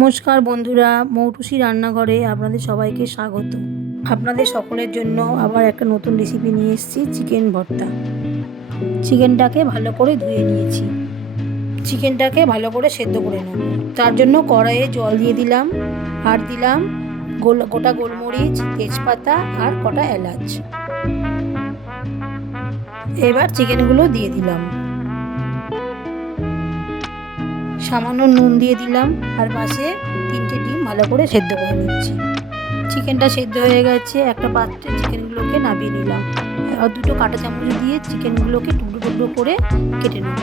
নমস্কার বন্ধুরা, মৌটুসি রান্নাঘরে আপনাদের সবাইকে স্বাগত। আপনাদের সকলের জন্য আবার একটা নতুন রেসিপি নিয়ে এসেছি, চিকেন ভর্তা। চিকেনটাকে ভালো করে ধুয়ে নিয়েছি। চিকেনটাকে ভালো করে সেদ্ধ করে নেব। তার জন্য কড়াইয়ে জল দিয়ে দিলাম, আর দিলাম গোটা গোলমরিচ, তেজপাতা আর কটা এলাচ। এবার চিকেনগুলো দিয়ে দিলাম, সামান্য নুন দিয়ে দিলাম, আর পাশে 3টে ডিম ভালো করে সেদ্ধ করে নিচ্ছি। চিকেনটা সেদ্ধ হয়ে গেছে, একটা পাত্রে চিকেনগুলোকে নামিয়ে নিলাম। আর 2টো কাঁটা চামচ দিয়ে চিকেনগুলোকে টুকরো টুকরো করে কেটে নেব।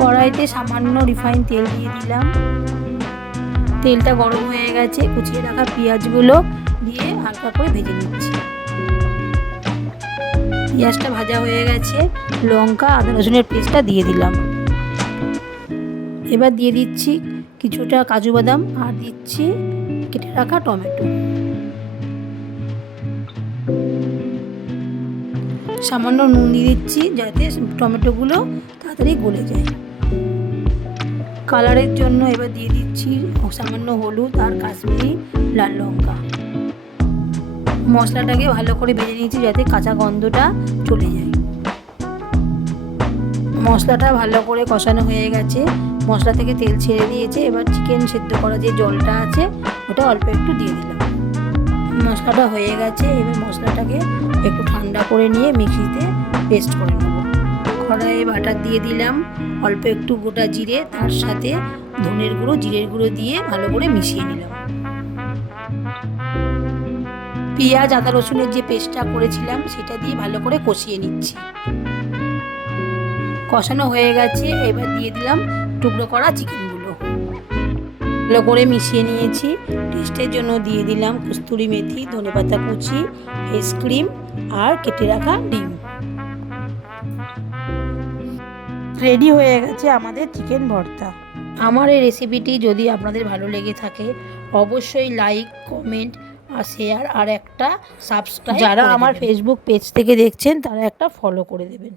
কড়াইতে সামান্য রিফাইন তেল দিয়ে দিলাম। তেলটা গরম হয়ে গেছে, কুচিয়ে রাখা পেঁয়াজগুলো দিয়ে হালকা করে ভেজে নিচ্ছি। পেঁয়াজটা ভাজা হয়ে গেছে, লঙ্কা আদা রসুনের পেস্টটা দিয়ে দিলাম। এবার দিয়ে দিচ্ছি কিছুটা কাজু বাদাম, আর দিচ্ছি কেটে রাখা টমেটো। সামান্য নুন দিয়ে দিচ্ছি যাতে টমেটোগুলো তাড়াতাড়ি গলে যায়। কালারের জন্য এবার দিয়ে দিচ্ছি সামান্য হলুদ আর কাশ্মীরি লাল লঙ্কা। মশলাটাকে ভালো করে ভেজে নিয়েছি যাতে কাঁচা গন্ধটা চলে যায়। মশলাটা ভালো করে কষানো হয়ে গেছে, মশলা থেকে তেল ছেড়ে দিয়েছে। এবার চিকেন সেদ্ধ করা যে জলটা আছে ওটা অল্প একটু দিয়ে দিলাম। মশলাটা হয়ে গেছে, এবার মশলাটাকে একটু ঠান্ডা করে নিয়ে মিক্সিতে পেস্ট করে নেব। কড়াইয়ে বাটার দিয়ে দিলাম, অল্প একটু গোটা জিরে, তার সাথে ধনের গুঁড়ো, জিরের গুঁড়ো দিয়ে ভালো করে মিশিয়ে নিলাম। পেঁয়াজ আদা রসুনের যে পেস্টটা করেছিলাম সেটা দিয়ে ভালো করে কষিয়ে নিচ্ছি। কষানো হয়ে গেছে, এবার দিয়ে দিলাম টুকরো করা চিকেনগুলো। ভালো করে মিশিয়ে নিয়েছি। টেস্টের জন্য দিয়ে দিলাম কস্তুরি মেথি, ধনেপাতা কুচি, ফেস ক্রিম আর কেটে রাখা ডিম। রেডি হয়ে গেছে আমাদের চিকেন ভর্তা। আমার এই রেসিপিটি যদি আপনাদের ভালো লেগে থাকে অবশ্যই লাইক, কমেন্ট আর শেয়ার আর একটা সাবস্ক্রাইব। যারা আমার ফেসবুক পেজ থেকে দেখছেন তারা একটা ফলো করে দেবেন।